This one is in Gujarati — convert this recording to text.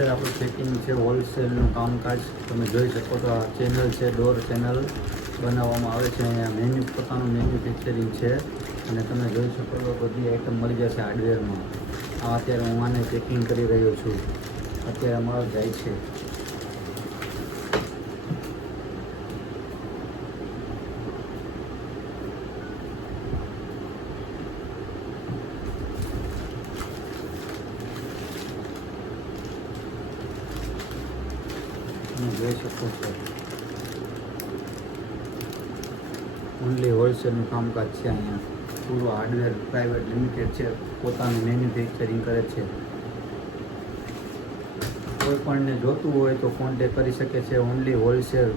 અત્યારે આપણું ચેકિંગ છે હોલસેલનું કામકાજ. તમે જોઈ શકો તો આ ચેનલ છે, ડોર ચેનલ બનાવવામાં આવે છે. અહીંયા પોતાનું મેન્યુફેક્ચરિંગ છે અને તમે જોઈ શકો તો બધી આઈટમ મળી જશે હાર્ડવેરમાં. આ અત્યારે હું આને ચેકિંગ કરી રહ્યો છું. અત્યારે અમારો જાય છે. તમે જોઈ શકો છો ઓનલી હોલસેલનું કામકાજ છે. અહીંયા પૂરું હાર્ડવેર પ્રાઇવેટ લિમિટેડ છે, પોતાનું મેન્યુફેક્ચરિંગ કરે છે. કોઈ પણને જોતું હોય તો કોન્ટેક કરી શકે છે. Only wholesale